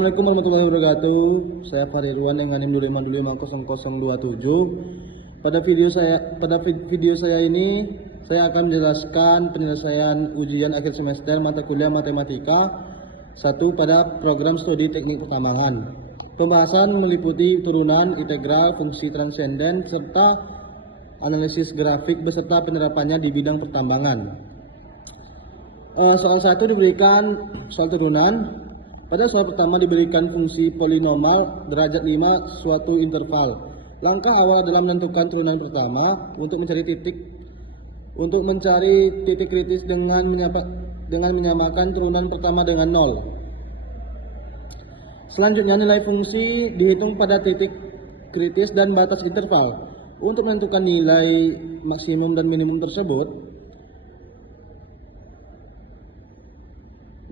Assalamualaikum warahmatullahi wabarakatuh. Saya Farirwan dengan NIM 2525000. Pada video saya ini saya akan menjelaskan penyelesaian ujian akhir semester mata kuliah matematika 1 pada program studi teknik pertambangan. Pembahasan meliputi turunan, integral, fungsi transenden serta analisis grafik beserta penerapannya di bidang pertambangan. Soal 1 diberikan soal turunan. Pada soal pertama diberikan fungsi polinomial derajat 5 suatu interval. Langkah awal adalah menentukan turunan pertama untuk mencari titik kritis dengan menyamakan turunan pertama dengan 0. Selanjutnya nilai fungsi dihitung pada titik kritis dan batas interval. Untuk menentukan nilai maksimum dan minimum tersebut,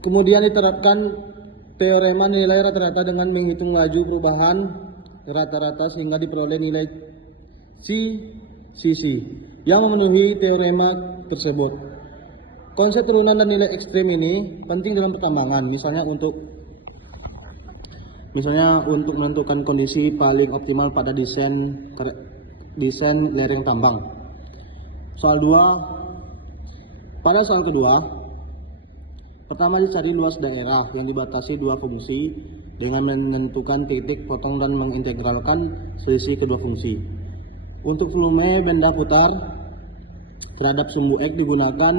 kemudian diterapkan teorema nilai rata-rata dengan menghitung laju perubahan rata-rata sehingga diperoleh nilai CC yang memenuhi teorema tersebut. Konsep turunan dan nilai ekstrim ini penting dalam pertambangan, misalnya untuk menentukan kondisi paling optimal pada desain lereng tambang. Soal 2. Pada soal kedua, pertama dicari luas daerah yang dibatasi dua fungsi dengan menentukan titik potong dan mengintegralkan selisih kedua fungsi. Untuk volume benda putar terhadap sumbu X digunakan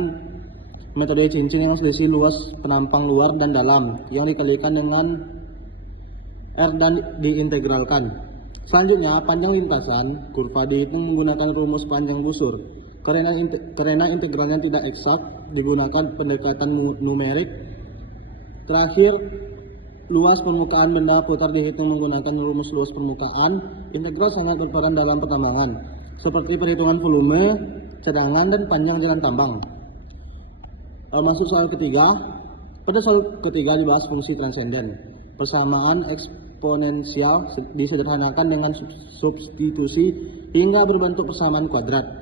metode cincin yang selisih luas penampang luar dan dalam yang dikalikan dengan R dan diintegralkan. Selanjutnya panjang lintasan kurva dihitung menggunakan rumus panjang busur. Karena integralnya tidak eksak, digunakan pendekatan numerik. Terakhir, luas permukaan benda putar dihitung menggunakan rumus luas permukaan. Integral sangat berperan dalam pertambangan, seperti perhitungan volume, cadangan, dan panjang jalan tambang. Masuk soal ketiga. Pada soal ketiga dibahas fungsi transenden. Persamaan eksponensial disederhanakan dengan substitusi hingga berbentuk persamaan kuadrat.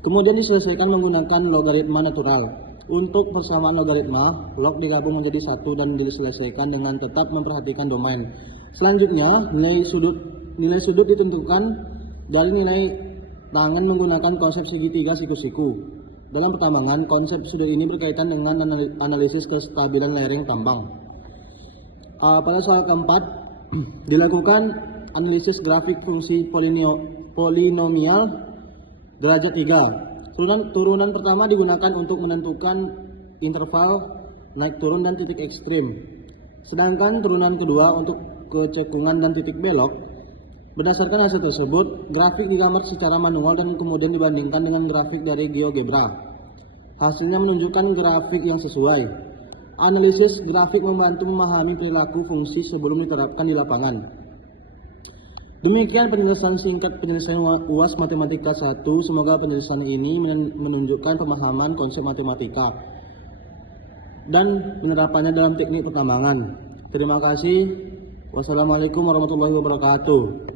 Kemudian diselesaikan menggunakan logaritma natural. Untuk persamaan logaritma, log digabung menjadi satu dan diselesaikan dengan tetap memperhatikan domain. Selanjutnya, nilai sudut ditentukan dari nilai tangan menggunakan konsep segitiga siku-siku. Dalam pertambangan, konsep sudut ini berkaitan dengan analisis kestabilan lereng tambang. Pada soal keempat, dilakukan analisis grafik fungsi polinomial derajat 3. Turunan pertama digunakan untuk menentukan interval naik turun dan titik ekstrim. Sedangkan turunan kedua untuk kecekungan dan titik belok. Berdasarkan hasil tersebut, grafik digambar secara manual dan kemudian dibandingkan dengan grafik dari GeoGebra. Hasilnya menunjukkan grafik yang sesuai. Analisis grafik membantu memahami perilaku fungsi sebelum diterapkan di lapangan. Demikian penjelasan singkat penyelesaian UAS Matematika 1. Semoga penjelasan ini menunjukkan pemahaman konsep matematika dan penerapannya dalam teknik pertambangan. Terima kasih. Wassalamualaikum warahmatullahi wabarakatuh.